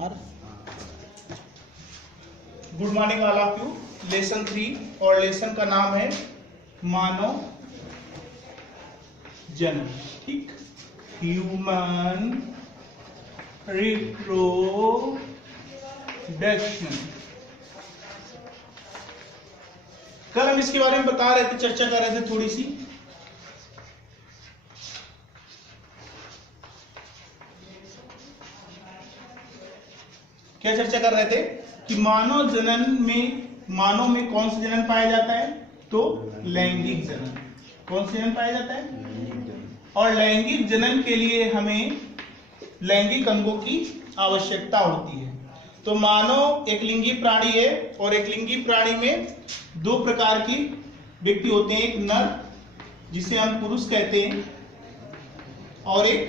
Good morning all of you. Lesson 3 और lesson का नाम है मानव जन्म। ठीक, ह्यूमन रिप्रोडक्शन। कल हम इसके बारे में बता रहे थे, चर्चा कर रहे थे थोड़ी सी। क्या चर्चा कर रहे थे कि मानव में कौन सा जनन पाया जाता है? तो लैंगिक जनन। कौन सा जनन पाया जाता है? और लैंगिक जनन के लिए हमें लैंगिक अंगों की आवश्यकता होती है। तो मानव एक लिंगी प्राणी है और एक लिंगी प्राणी में दो प्रकार की व्यक्ति होते हैं, एक नर जिसे हम पुरुष कहते हैं और एक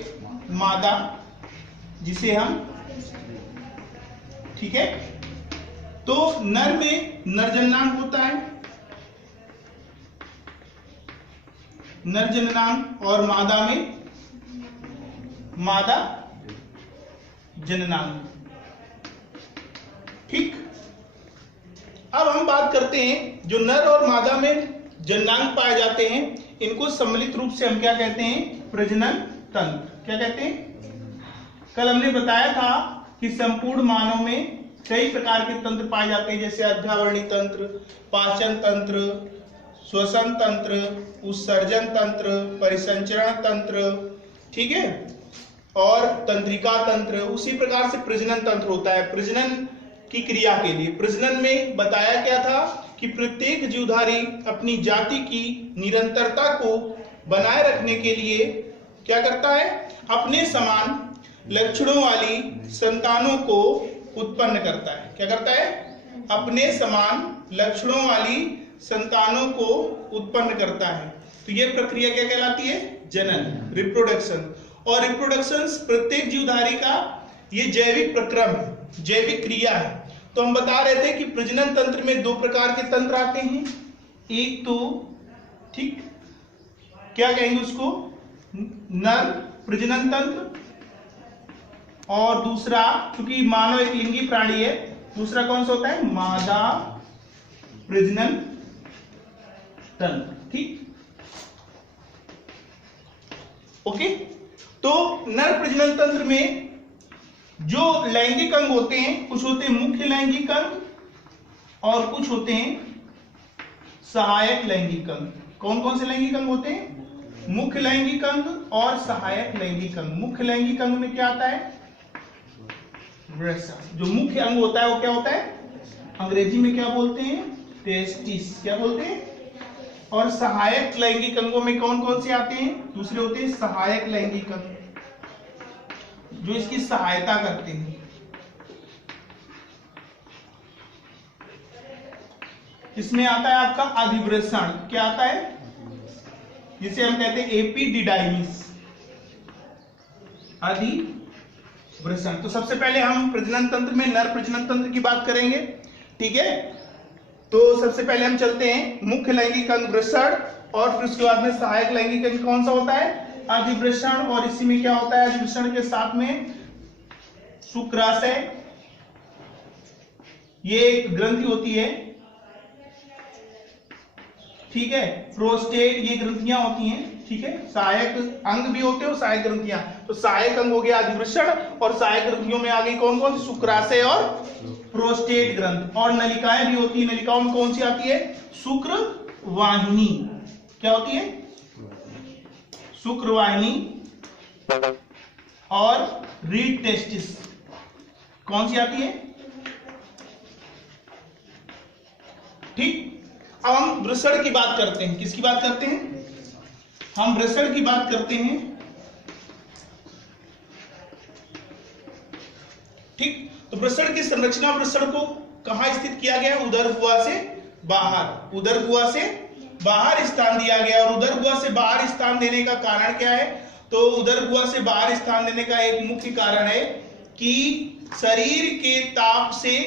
मादा जिसे हम, ठीक है। तो नर में नरजननांग होता है, नरजननांग, और मादा में मादा जननांग। ठीक, अब हम बात करते हैं जो नर और मादा में जननांग पाए जाते हैं, इनको सम्मिलित रूप से हम क्या कहते हैं? प्रजनन तंत्र। क्या कहते हैं? कल हमने बताया था कि संपूर्ण मानव में कई प्रकार के तंत्र पाए जाते हैं, जैसे अध्यावरणी तंत्र, पाचन तंत्र, श्वसन तंत्र, उत्सर्जन तंत्र, परिसंचरण तंत्र, ठीक है, और तंत्रिका तंत्र। उसी प्रकार से प्रजनन तंत्र होता है प्रजनन की क्रिया के लिए। प्रजनन में बताया क्या था कि प्रत्येक जीवधारी अपनी जाति की निरंतरता को बनाए रखने के लिए क्या करता है? अपने समान लक्षणों वाली संतानों को उत्पन्न करता है। क्या करता है? अपने समान लक्षणों वाली संतानों को उत्पन्न करता है। तो यह प्रक्रिया क्या कहलाती है? जनन, रिप्रोडक्शन। और रिप्रोडक्शन प्रत्येक जीवधारी का ये जैविक प्रक्रम है, जैविक क्रिया है। तो हम बता रहे थे कि प्रजनन तंत्र में दो प्रकार के तंत्र आते हैं। एक तो, ठीक, क्या कहेंगे उसको? नर प्रजनन तंत्र, और दूसरा, क्योंकि मानव एक लिंगी प्राणी है, दूसरा कौन सा होता है? मादा प्रजनन तंत्र। ठीक, ओके। तो नर प्रजनन तंत्र में जो लैंगिक अंग होते हैं, कुछ होते हैं मुख्य लैंगिक अंग और कुछ होते हैं सहायक लैंगिक अंग। कौन कौन से लैंगिक अंग होते हैं? मुख्य लैंगिक अंग और सहायक लैंगिक अंग। मुख्य लैंगिक अंग में क्या आता है? जो मुख्य अंग होता है वो क्या होता है? अंग्रेजी में क्या बोलते हैं? टेस्टिस। क्या बोलते हैं? और सहायक लैंगिक अंगों में कौन कौन से आते हैं? दूसरे होते हैं सहायक लैंगिक अंग जो इसकी सहायता करते हैं। इसमें आता है आपका अधिवृषण। क्या आता है? जिसे हम कहते हैं एपिडिडाइमिस, अधिवृषण। तो सबसे पहले हम प्रजनन तंत्र में नर प्रजनन तंत्र की बात करेंगे, ठीक है। तो सबसे पहले हम चलते हैं मुख्य लैंगिक अंग वृषण, और फिर उसके बाद में सहायक लैंगिक अंग कौन सा होता है? अधिवृषण। और इसी में क्या होता है? अधिवृषण के साथ में शुक्राशय, ये एक ग्रंथि होती है, ठीक है। प्रोस्टेट, ये ग्रंथियां होती हैं, ठीक है। सहायक अंग भी होते हैं और सहायक ग्रंथियां। तो सहायक अंग हो गया अधिवृषण, और सहायक ग्रंथियों में आ गई कौन कौन सी? शुक्राशय और प्रोस्टेट ग्रंथ। और नलिकाएं भी होती है। नलिकाओं में कौन सी आती है? शुक्रवाहिनी। क्या होती है? शुक्रवाहिनी और रीड टेस्टिस। कौन सी आती है? ठीक। अब हम वृषण की बात करते हैं। किसकी बात करते हैं? हम वृषण की बात करते हैं, ठीक। तो वृषण की संरचना, वृषण को कहां स्थित किया गया? उदर गुहा से बाहर। उदर गुहा से बाहर स्थान दिया गया। और उदर गुहा से बाहर स्थान देने का कारण क्या है? तो उदर गुहा से बाहर स्थान देने का एक मुख्य कारण है कि शरीर के ताप से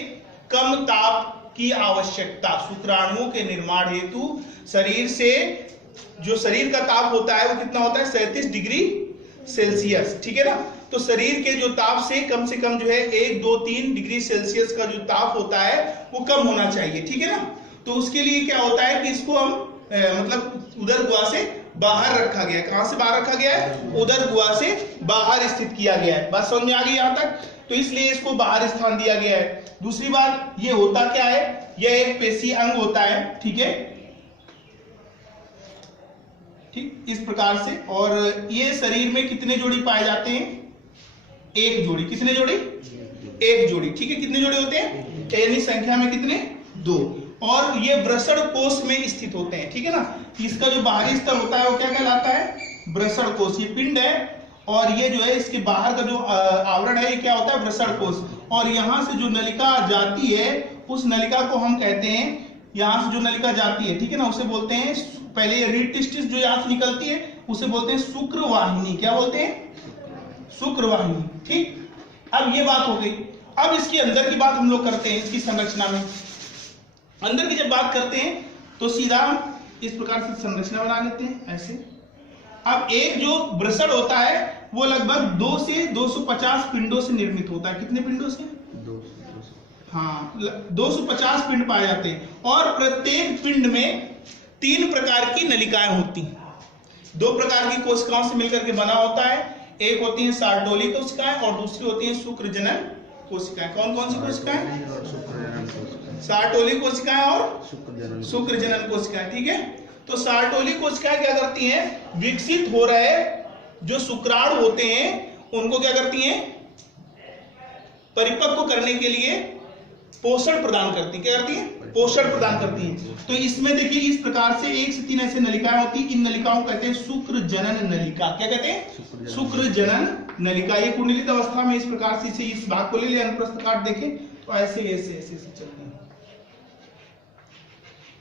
कम ताप की आवश्यकता। शुक्राणुओं के निर्माण हेतु शरीर से, जो शरीर का ताप होता है वो कितना होता है? 37 डिग्री सेल्सियस, ठीक है ना। तो शरीर के जो ताप से कम जो है 1, 2, 3 डिग्री सेल्सियस का जो ताप होता है वो कम होना चाहिए, ठीक है ना। तो उसके लिए क्या होता है कि इसको हम मतलब उदर गुहा से बाहर रखा गया है। कहां से बाहर रखा गया है? उदर गुहा से बाहर स्थित किया गया है। बात समझ में आ गई यहां तक? तो इसलिए इसको बाहर स्थान दिया गया है। दूसरी बात, ये होता क्या है, यह एक पेशी अंग होता है, ठीक है, ठीक इस प्रकार से। और ये शरीर में कितने जोड़ी पाए जाते हैं? एक जोड़ी। कितने जोड़ी? एक जोड़ी, ठीक है। कितने जोड़े होते हैं? यानी संख्या में कितने? 2। और ये वृषण कोश में स्थित होते हैं, ठीक है ना। इसका जो बाहरी स्तर होता है वो क्या कहलाता है? वृषण कोश। ये पिंड है और ये जो है इसके बाहर का जो आवरण है ये क्या होता है? वृषण कोश। और यहां से जो नलिका जाती है उस नलिका को हम कहते हैं, यहां से जो नलिका जाती है, ठीक है ना, उसे बोलते हैं, पहले ये रीड टेस्टिस जो यहां से निकलती है उसे बोलते हैं शुक्रवाहिनी। क्या बोलते हैं? शुक्रवाहिनी, ठीक। अब ये बात हो गई। अब इसके अंदर की बात हम लोग करते हैं। इसकी संरचना में अंदर की जब बात करते हैं तो सीधा हम इस प्रकार से संरचना बना लेते हैं, ऐसे। अब एक जो वृषण होता है वो लगभग 2 से 250 पिंडों से निर्मित होता है। कितने पिंडों से? 200। हाँ, 250 पिंड पाए जाते हैं। और प्रत्येक पिंड में 3 प्रकार की नलिकाएं होती हैं। 2 प्रकार की कोशिकाओं से मिलकर के बना होता है। एक होती है सार्टोली कोशिकाएं और दूसरी होती है शुक्रजनन कोशिकाएं। कौन कौन सी कोशिकाएं? सार्टोली कोशिकाएं और शुक्रजनन कोशिकाएं, ठीक है। तो सार्टोली कोशिकाएं क्या करती हैं? विकसित हो रहे जो शुक्राणु होते हैं उनको क्या करती हैं? परिपक्व करने के लिए पोषण प्रदान करती है। क्या करती है? पोषण प्रदान करती है। तो इसमें देखिए इस प्रकार से 1 से 3 ऐसे नलिकाएं होती है। इन नलिकाओं को कहते हैं शुक्रजनन नलिका। क्या कहते हैं? शुक्रजनन नलिका। ये कुंडलित अवस्था में इस प्रकार से इसे इस भाग को ले ले, अनुप्रस्थ काट देखें तो ऐसे ऐसे ऐसे चलते हैं।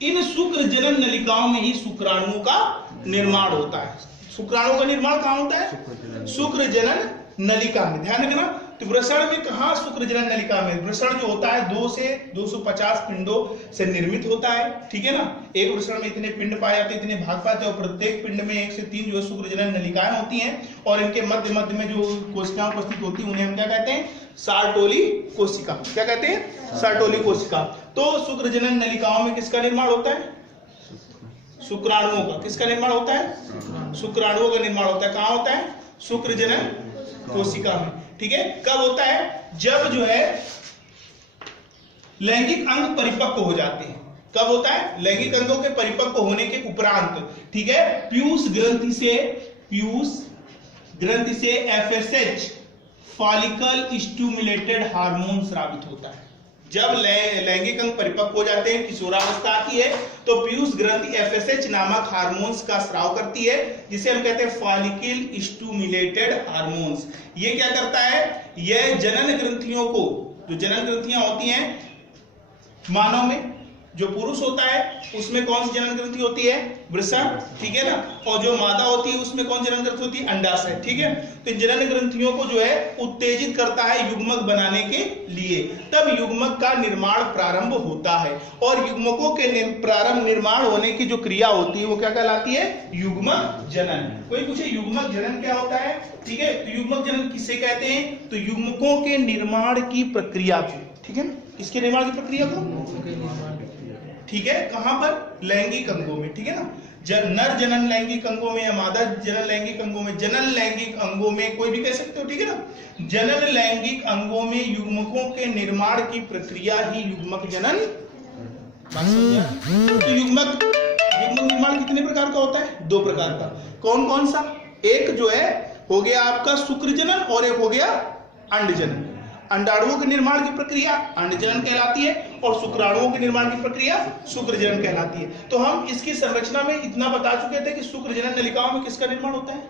इन शुक्रजनन नलिकाओं में ही शुक्राणुओं का निर्माण होता है। शुक्राणुओं का निर्माण कहां होता है? शुक्रजनन नलिका में। ध्यान रखना। तो वृषण में कहा? शुक्रजनन नलिका में। वृषण जो होता है 2 से 250 पिंडों से निर्मित होता है, ठीक है ना। एक वृषण में इतने पिंड पाए जाते हैं, इतने भाग पाते हैं और प्रत्येक पिंड में 1 से 3 जो है शुक्रजनन नलिकाएं होती हैं। और इनके मध्य मध्य में जो कोशिकाएं उपस्थित होती है उन्हें हम क्या कहते हैं? सार्टोली कोशिका। क्या कहते हैं? सार्टोली कोशिका। तो शुक्रजनन नलिकाओं में किसका निर्माण होता है? शुक्राणुओं का। किसका निर्माण होता है? शुक्राणुओं का निर्माण होता है। कहां होता है? शुक्रजनन कोशिका में, ठीक है। कब होता है? जब जो है लैंगिक अंग परिपक्व हो जाते हैं। कब होता है? लैंगिक अंगों के परिपक्व होने के उपरांत, ठीक है। पीयूष ग्रंथि से FSH फॉलिकल स्टिमुलेटेड हार्मोन स्रावित होता है। जब लैंगिक अंग परिपक्व हो जाते हैं, किशोरावस्था आती है, तो पीयूष ग्रंथि FSH नामक हार्मोन्स का स्राव करती है, जिसे हम कहते हैं फॉलिकल स्टिमुलेटेड हार्मोन्स। ये क्या करता है? यह जनन ग्रंथियों को, जो जनन ग्रंथियां होती हैं मानव में, जो पुरुष होता है उसमें कौन सी जनन ग्रंथि होती है? वृषण, ठीक है ना। और जो मादा होती है उसमें कौन जनन ग्रंथि होती है? अंडाशय, ठीक है। तो इन जनन ग्रंथियों को जो है उत्तेजित करता है युग्मक बनाने के लिए। तब युग्मक का निर्माण प्रारंभ होता है। और युग्मकों के प्रारंभ निर्माण होने की जो क्रिया होती है वो क्या कहलाती है? युग्मक जनन। कोई पूछे युग्मक जनन क्या होता है, ठीक है। तो युग्मक जनन किसे कहते हैं? तो युग्मकों के निर्माण की प्रक्रिया को, ठीक है ना। किसके निर्माण की प्रक्रिया को? ठीक है। कहां पर? लैंगिक अंगों में, ठीक है ना। नर जनन लैंगिक अंगों में या मादा जनन लैंगिक अंगों में, जनन लैंगिक अंगों में, कोई भी कह सकते हो, ठीक है ना। जनन लैंगिक अंगों में युग्मकों के निर्माण की प्रक्रिया ही युग्मक जनन। तो युग्मक निर्माण कितने प्रकार का होता है? 2 प्रकार का। कौन कौन सा? एक जो है हो गया आपका शुक्रजनन और एक हो गया अंडजनन। अंडाणुओं के निर्माण की प्रक्रिया अंडजनन कहलाती है और शुक्राणुओं के निर्माण की प्रक्रिया शुक्रजनन कहलाती है। तो हम इसकी संरचना में इतना बता चुके थे कि शुक्रजनन नलिकाओं में किसका निर्माण होता है?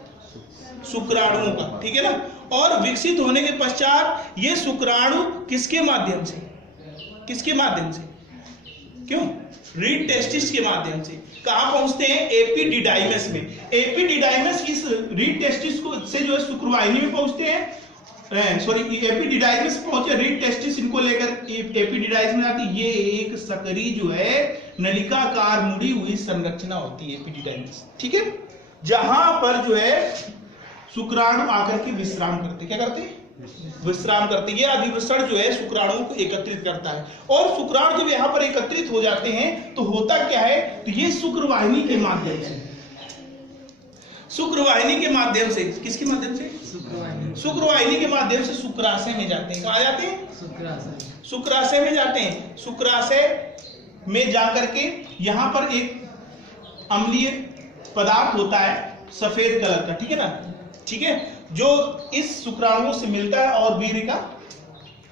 शुक्राणुओं का, ठीक है ना। और विकसित होने के पश्चात ये शुक्राणु किसके माध्यम से? किसके माध्यम से? क्यों? रीड टेस्टिस के माध्यम से। कहां पहुंचते हैं? एपिडिडाइमस में। एपिडिडाइमस इस रीड टेस्टिस को से जो है शुक्रवाहिनी में पहुंचते हैं, सॉरी एपिडिडाइमस पहुंचे, रीड टेस्टिस इनको लेकर एपिडिडाइमस में आती है। ये एक सकरी जो है नलिकाकार मुड़ी हुई संरचना होती है एपिडिडाइमस, ठीक है। जहां पर जो है शुक्राणु आकर के विश्राम करते, क्या करते हैं? विश्राम करते। ये अधिवृषण जो है शुक्राणुओं को एकत्रित करता है, और शुक्राणु जब यहाँ पर एकत्रित हो जाते हैं तो होता क्या है, तो ये शुक्रवाहिनी के माध्यम से, शुक्रवाहिनी के माध्यम से, किसके माध्यम से? शुक्रवाहिनी के माध्यम से शुक्राशय में जाते हैं। कहाँ जाते हैं? शुक्राशय में जाते हैं। शुक्राशय में जाकर के यहाँ पर एक अम्लीय पदार्थ होता है सफेद कलर का, ठीक है ना, ठीक है, जो इस शुक्राणुओं से मिलता है और वीर्य का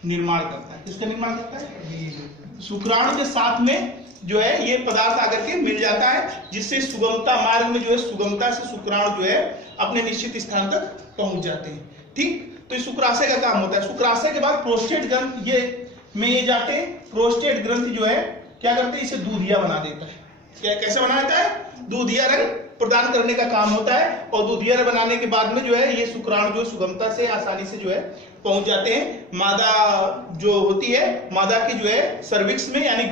निर्माण करता है। किसका निर्माण करता है? शुक्राणु के साथ में जो है ये पदार्थ आकर के मिल जाता है, जिससे सुगमता मार्ग में जो है सुगमता से शुक्राणु जो है अपने निश्चित स्थान तक पहुंच जाते हैं। ठीक, तो इस शुक्राशय का काम होता है। शुक्राशय के बाद प्रोस्टेट ग्रंथ ये जाते हैं। प्रोस्टेट ग्रंथ जो है क्या करते हैं, इसे दूधिया बना देता है। क्या कैसे बना देता है? दूधिया रंग प्रदान करने का काम होता है, और दूधिया बनाने के बाद में जो है ये शुक्राणु जो सुगमता से आसानी से जो है पहुंच जाते हैं। मादा जो होती है, मादा की जो है सर्विक्स में यानी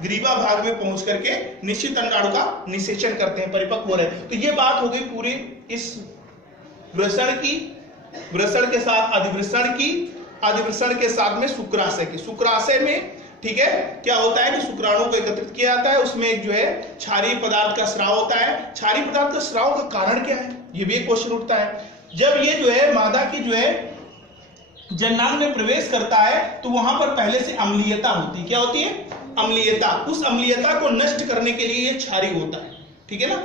ग्रीवा भाग में पहुंच करके निश्चित अंडाणु का निषेचन करते हैं, परिपक्व हो रहे हैं। तो ये बात हो गई पूरी इस वृषण की, वृषण के साथ अधिवृषण की, अधिवृषण के साथ में शुक्राशय की। शुक्राशय में ठीक है क्या होता है कि शुक्राणु को एकत्रित किया जाता है, उसमें एक जो है क्षारीय पदार्थ का स्राव होता है। क्षारीय पदार्थ का स्राव का कारण क्या है, ये भी एक क्वेश्चन उठता है। जब ये जो है मादा की जो है जननांग में प्रवेश करता है तो वहां पर पहले से अम्लीयता होती है। क्या होती है? अम्लीयता। उस अम्लीयता को नष्ट करने के लिए ये क्षारीय होता है, ठीक है ना।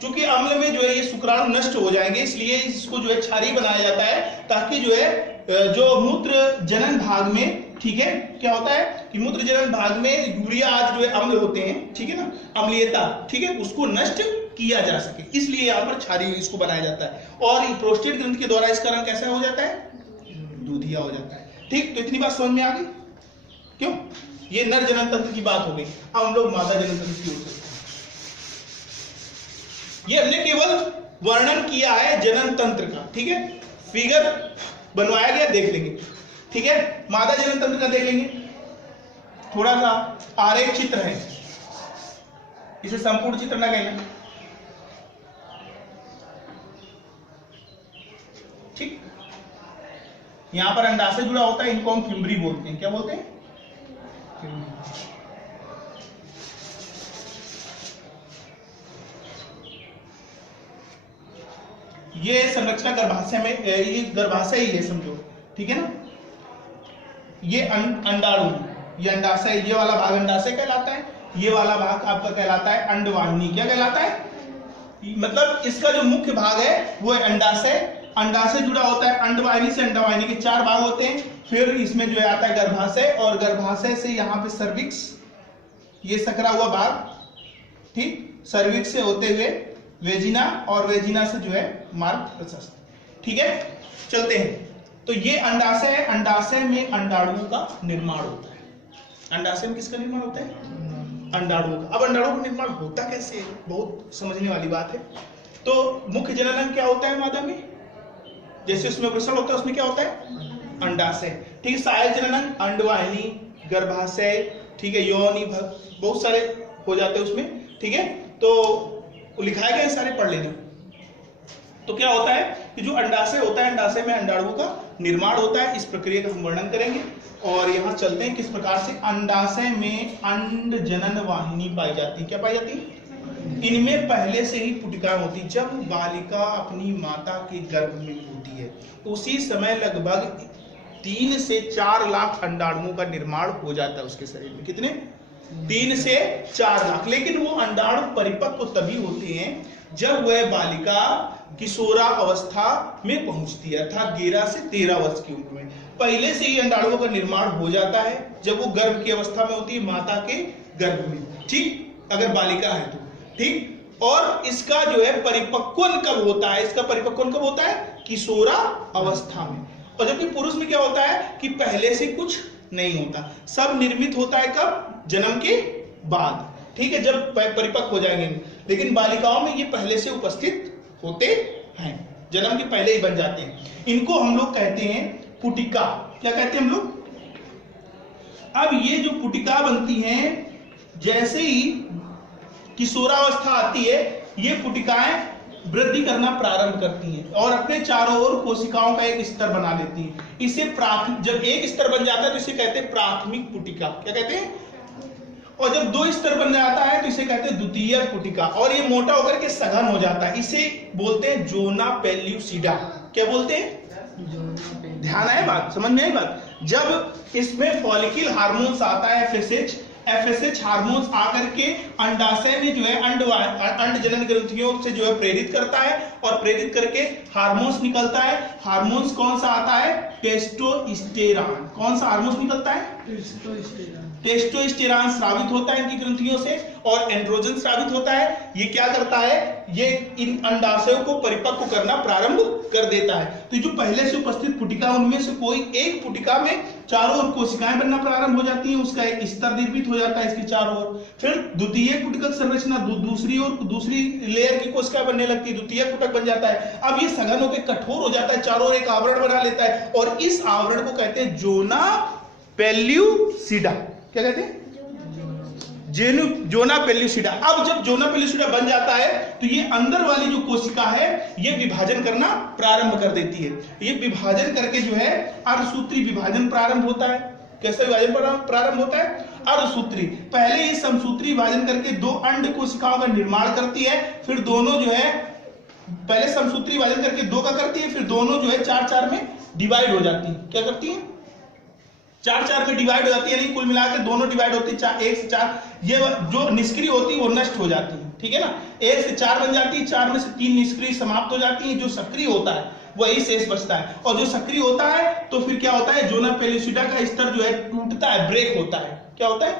चूंकि अम्ल में जो है ये शुक्राणु नष्ट हो जाएंगे, इसलिए इसको जो है क्षारीय बनाया जाता है, ताकि जो है जो मूत्र जनन भाग में, ठीक है, क्या होता है कि मूत्र जनन भाग में यूरिया आदि जो है अम्ल होते हैं, ठीक है ना, अम्लीयता, ठीक है, उसको नष्ट किया जा सके, इसलिए यहाँ पर क्षारीय इसको बनाया जाता है। और प्रोस्टेट ग्रंथ के द्वारा इसका रंग कैसा हो जाता है? दूधिया हो जाता है। ठीक, तो इतनी बात समझ में आ गई? क्यों? ये नर जनन तंत्र की बात हो गई। अब हम लोग मादा जनन तंत्र की ओर चलते हैं। ये हमने केवल वर्णन किया है जनन तंत्र का, ठीक है, फिगर बनवाया गया, देख लेंगे, ठीक है। मादा जनन तंत्र का देख लेंगे, थोड़ा सा आरेख चित्र है, इसे संपूर्ण चित्र ना कहना, ठीक। यहां पर अंडाशय जुड़ा होता है, इनको हम फिम्बरी बोलते हैं। क्या बोलते हैं? ये संरचना गर्भाशय में, ये गर्भाशय ही है समझो, ठीक है ना। ये अंडाणु, ये अंडाशय, ये वाला भाग अंडाशय कहलाता है, ये वाला भाग आपका कहलाता है अंडवाहिनी। क्या कहलाता है? मतलब इसका जो मुख्य भाग है वो है अंडाशय। अंडाशय जुड़ा होता है अंडवाहिनी से। अंडवाहिनी के 4 भाग होते हैं। फिर इसमें जो है आता है गर्भाशय, और गर्भाशय से यहाँ पे सर्विक्स, ये सकरा हुआ भाग, ठीक, सर्विक्स से होते हुए वेजिना, और वेजिना से जो है मार्ग प्रशस्त, ठीक है। चलते हैं, तो ये अंडाशय है। अंडाशय में अंडाणुओं का निर्माण होता है। अंडाशय में किसका निर्माण होता है? अंडाणुओं का। अब अंडाणुओं का निर्माण होता कैसे है, बहुत समझने वाली बात है। तो मुख्य जननांग क्या होता है मादा में? जैसे उसमें वृषण होता है, उसमें क्या होता है? अंडाशय, ठीक है। सहायक जननांग अंडवाहिनी, गर्भाशय, ठीक है, योनि, बहुत सारे हो जाते हैं उसमें, ठीक है। तो लिखाए गए सारे पढ़ लेना। तो क्या होता है कि जो अंडाशय होता है, अंडाशय में अंडाणुओं का निर्माण होता है। इस प्रक्रिया का हम वर्णन करेंगे, और यहाँ चलते हैं किस प्रकार से। अंडाशय में अंड जनन वाहिनी पाई जाती है। क्या पाई जाती है? इनमें पहले से ही पुटिकाएं होती। जब बालिका अपनी माता के गर्भ में होती है उसी समय लगभग 3 से 4 लाख अंडाणुओं का निर्माण हो जाता है उसके शरीर में। कितने? 3 से 4 लाख। लेकिन वो अंडाणु परिपक्व तभी होते हैं जब वह बालिका किशोरा अवस्था में पहुंचती है, अर्थात 11 से 13 वर्ष की उम्र में। पहले से ही अंडाणुओं का निर्माण हो जाता है जब वो गर्भ की अवस्था में होती है, माता के गर्भ में, ठीक, अगर बालिका है तो, ठीक। और इसका जो है परिपक्वन कब होता है? इसका परिपक्वन कब होता है? किशोरा अवस्था में। और जबकि पुरुष में क्या होता है कि पहले से कुछ नहीं होता, सब निर्मित होता है कब? जन्म के बाद, ठीक है, जब परिपक्व हो जाएंगे। लेकिन बालिकाओं में ये पहले से उपस्थित होते हैं, जन्म के पहले ही बन जाते हैं। इनको हम लोग कहते हैं पुटिका। क्या कहते हैं हम लोग? अब ये जो पुटिका बनती हैं, जैसे ही किशोरावस्था आती है, ये पुटिकाएं वृद्धि करना प्रारंभ करती हैं और अपने चारों ओर कोशिकाओं का एक स्तर बना लेती हैं। इसे प्राथमिक, जब एक स्तर बन जाता है तो इसे कहते हैं प्राथमिक पुटिका। क्या कहते हैं? और जब दो स्तर बन जाता है तो इसे कहते हैं द्वितीयक पुटिका। और ये मोटा होकर के सघन हो जाता है, इसे बोलते हैं जोना पेल्यूसिडा। क्या बोलते हैं? ध्यान आए बात, समझ में आई बात? जब इसमें फॉलिकल हार्मोन्स आता है, एफएसएच हार्मोन्स आकर के अंडाशय में जो है अंडजनन ग्रंथियों से जो है प्रेरित करता है और प्रेरित करके हार्मोन्स निकलता है। हार्मोन्स कौन सा आता है? टेस्टोस्टेरॉन। कौन सा हार्मोन्स निकलता है? टेस्टोस्टेरॉन स्रावित होता है इनकी ग्रंथियों से और एंड्रोजन स्रावित होता है। ये क्या करता है? ये इन अंडाशयों को परिपक्व करना प्रारंभ कर देता है। तो जो पहले से उपस्थित पुटिका, उनमें से कोई एक पुटिका में चारों ओर कोशिकाएं बनना प्रारंभ हो जाती हैं, उसका एक स्तर निर्मित हो जाता है इसकी चारों ओर। फिर द्वितीय पुटिकल संरचना, दूसरी ओर दूसरी लेयर की कोशिका बनने लगती है, द्वितीय पुटक बन जाता है। अब ये सघन होकर कठोर हो जाता है, चारों ओर एक आवरण बना लेता है और इस आवरण को कहते हैं जोना पेल्यूसिडा। क्या कहते हैं? जोना पेल्यूसिडा। अब जब जोना पेल्यूसिडा बन जाता है तो ये अंदर वाली जो कोशिका है ये विभाजन करना प्रारंभ कर देती है। ये विभाजन करके जो है अर्धसूत्री विभाजन प्रारंभ होता है। कैसा विभाजन प्रारंभ होता है? अर्धसूत्री। पहले ये समसूत्री विभाजन करके दो अंड कोशिकाओं का निर्माण करती है, फिर दोनों जो है पहले समसूत्री विभाजन करके दो का करती है, फिर दोनों जो है 4-4 में डिवाइड हो जाती है। क्या करती है? 4-4 में डिवाइड हो जाती है, यानी कुल मिलाकर दोनों डिवाइड होती है 1 से 4। ये जो निष्क्रिय होती है वो नष्ट हो जाती है, ठीक है ना। 1 से 4 बन जाती है, 4 में से 3 निष्क्रिय समाप्त हो जाती है, जो सक्रिय होता है वही शेष बचता है। और जो सक्रिय होता है तो फिर क्या होता है? जोना पेल्यूसिडा का स्तर जो है टूटता है, ब्रेक होता है। क्या होता है?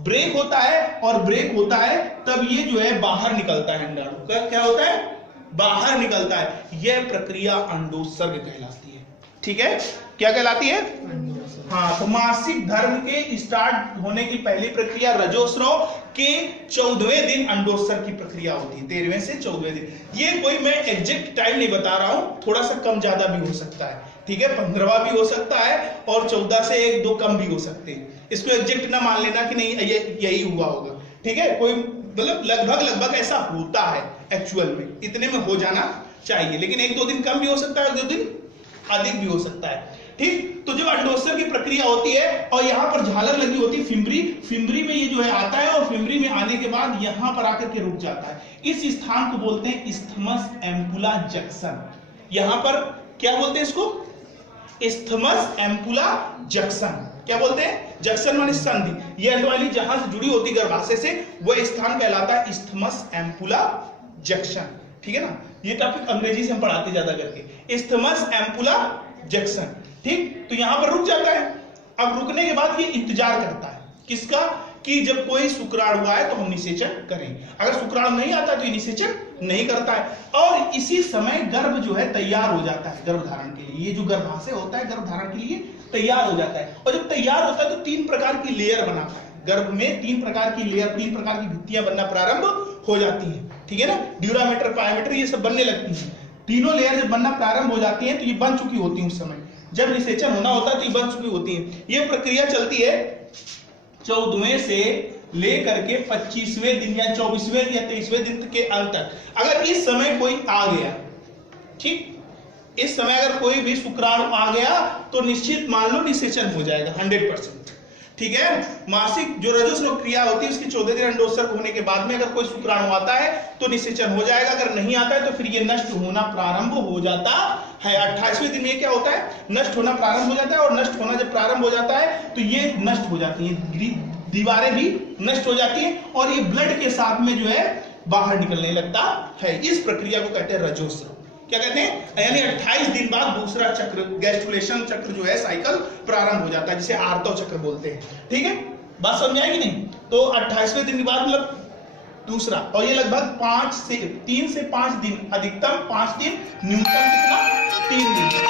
ब्रेक होता है। और ब्रेक होता है तब ये जो है बाहर निकलता है अंडाणु। क्या होता है? बाहर निकलता है। यह प्रक्रिया अंडोत्सर्ग कहलाती है। ठीक है, क्या कहलाती है? हाँ, तो मासिक धर्म के स्टार्ट होने की पहली प्रक्रिया रजोस्राव के 14वें दिन अंडोत्सर्ग की प्रक्रिया होती है, 13वें से 14वें दिन। ये कोई मैं एग्जैक्ट टाइम नहीं बता रहा हूं, थोड़ा सा कम ज्यादा भी हो सकता है, ठीक है। 15वां भी हो सकता है और 14 से 1-2 कम भी हो सकते हैं। इसको एग्जैक्ट ना मान लेना कि नहीं ये यही हुआ होगा, ठीक है। कोई मतलब लगभग ऐसा होता है एक्चुअल में, इतने में हो जाना चाहिए, लेकिन 1-2 दिन कम भी हो सकता है, 2 दिन अधिक भी हो सकता है, ठीक। तो जब अंडोत्सर्ग की प्रक्रिया होती है और यहाँ पर झालर लगी होती है फिम्बरी में ये जो है आता है और फिम्बरी में आने के बाद यहाँ पर आकर के रुक जाता है। इस स्थान को बोलते हैं इस्थमस एम्पुला जंक्शन। यहाँ पर क्या बोलते हैं इसको? Isthmus ampulla junction. क्या बोलते हैं? जंक्शन माने संधि। ये वाली जहां से जुड़ी होती गर्भाशय से, वह स्थान कहलाता है इस्थमस एम्पुला जंक्शन, ठीक है ना। ये टॉपिक अंग्रेजी से हम पढ़ाते ज्यादा करके, इस्थमस एम्पुला जंक्शन, ठीक। तो यहां पर रुक जाता है। अब रुकने के बाद ये इंतजार करता है किसका? कि जब कोई शुक्राणु आए तो हम निषेचन करें। अगर शुक्राणु नहीं आता तो ये निषेचन नहीं करता है और इसी समय गर्भ जो है तैयार हो जाता है गर्भधारण के लिए। ये जो गर्भाशय होता है गर्भधारण के लिए तैयार हो जाता है। और जब तैयार होता है तो 3 प्रकार की लेयर बनाता है। गर्भ में 3 प्रकार की लेयर, 3 प्रकार की भित्तियां बनना प्रारंभ हो जाती है, ठीक है ना। ड्यूरामीटर, पायोमीटर ये सब बनने लगती है। तीनों लेयर जब बनना प्रारंभ हो जाती है तो ये बन चुकी होती है। उस समय जब निषेचन होना होता है तो ये बन चुकी होती है। ये प्रक्रिया चलती है 14वें से लेकर के 25वें दिन या 24वें या 23वें दिन के अंत तक। अगर इस समय कोई आ गया, ठीक, इस समय अगर कोई भी शुक्राणु आ गया तो निश्चित मान लो निषेचन हो जाएगा 100%, ठीक है। मासिक जो रजोस्राव क्रिया होती है उसकी 14 दिन अंडोत्सर्ग होने के बाद में अगर कोई शुक्राणु आता है तो निषेचन हो जाएगा। अगर नहीं आता है तो फिर ये नष्ट होना प्रारंभ हो जाता है। 28वें दिन में क्या होता है? नष्ट होना प्रारंभ हो जाता है। और नष्ट होना जब प्रारंभ हो जाता है तो ये नष्ट हो जाती है, दीवारें भी नष्ट हो जाती है और ये ब्लड के साथ में जो है बाहर निकलने लगता है। इस प्रक्रिया को कहते हैं रजोस्राव। क्या कहते हैं? यानी 28 दिन बाद दूसरा चक्र, गैस्ट्रुलेशन चक्र जो है साइकिल प्रारंभ हो जाता है, जिसे आर्तव चक्र बोलते हैं, ठीक है। बात समझ आएगी नहीं? तो 28वें दिन के बाद मतलब दूसरा, और ये लगभग 3 से 5 दिन, अधिकतम 5 दिन, न्यूनतम कितना? 3 दिन।